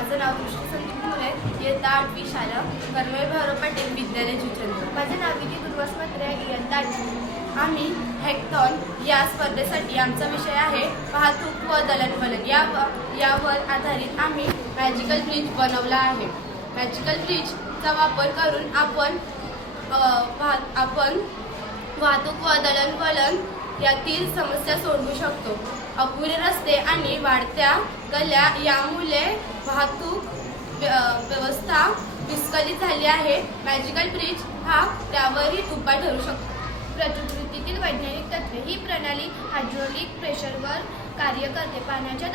माझं नाव कृष्ण संदीप मुले, इयत्ता 8वी शाळा कर्मवीर भाऊराव पाटील विद्यालय जुचंद्र. माझे नाव विधी दुर्वास म्हात्रे, इयत्ता 8वी. आम्ही हॅकथॉन या स्पर्धेसाठी आमचा विषय आहे वाहतूक व दळणवळण. यावर आधारित आम्ही मॅजिकल ब्रिज बनवला आहे. मॅजिकल ब्रिजचा वापर करून आपण वाहतूक व दळणवळण यातील समस्या सोडवू शकतो. अपुरे रस्ते आणि वाढत्या गल्ल्या यामुळे वाहतूक व्यवस्था विस्कळीत झाली आहे. मॅजिकल ब्रिज हा त्यावरही उपाय ठरू शकतो. प्रकृतीतील वैज्ञानिक तत्त्वे. ही प्रणाली हायड्रोलिक प्रेशरवर कार्य करते. पाण्याच्या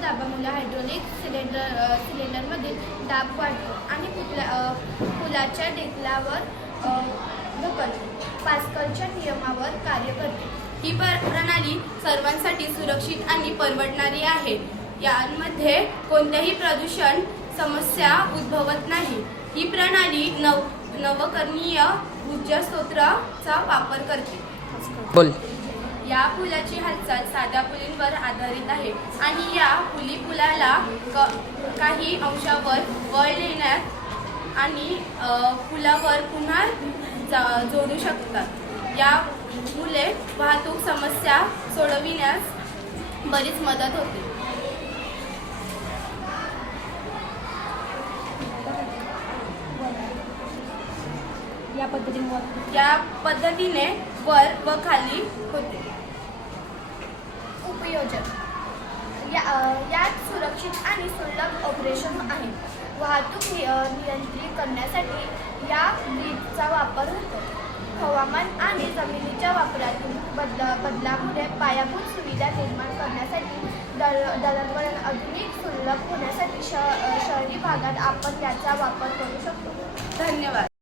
दाबामुळे हायड्रोलिक सिलेंडरमधील दाब वाढतो आणि पुलाच्या डेकलावर ढकलते. पास्कलच्या नियमावर कार्य करते. ही प्रणाली सर्वांसाठी सुरक्षित आणि परवडणारी आहे. यांमध्ये कोणत्याही प्रदूषण समस्या उद्भवत नाही. ही प्रणाली नवकरणीय ऊर्जा स्रोतांचा वापर करते. बोल. या पुलाची हालचाल साध्या पुलींवर आधारित आहे आणि या पुलाला काही अंशावर बळ देण्यात आणि पुलावर पुन्हा जोडू शकतात. यामुळे वाहतूक समस्या सोडविण्यास बरीच मदत होते. या पद्धतीने वर व खाली होते. उपयोजन. यात सुरक्षित आणि सुलभ ऑपरेशन आहे. वाहतूक नियंत्रित करण्यासाठी या ब्रिजचा वापर होतो. हवामान आणि जमिनीच्या वापरातील बदलामुळे पायाभूत सुविधा निर्माण करण्यासाठी दळणवळण आधुनिक सुलभ होण्यासाठी शहरी भागात आपण याचा वापर करू शकतो. धन्यवाद.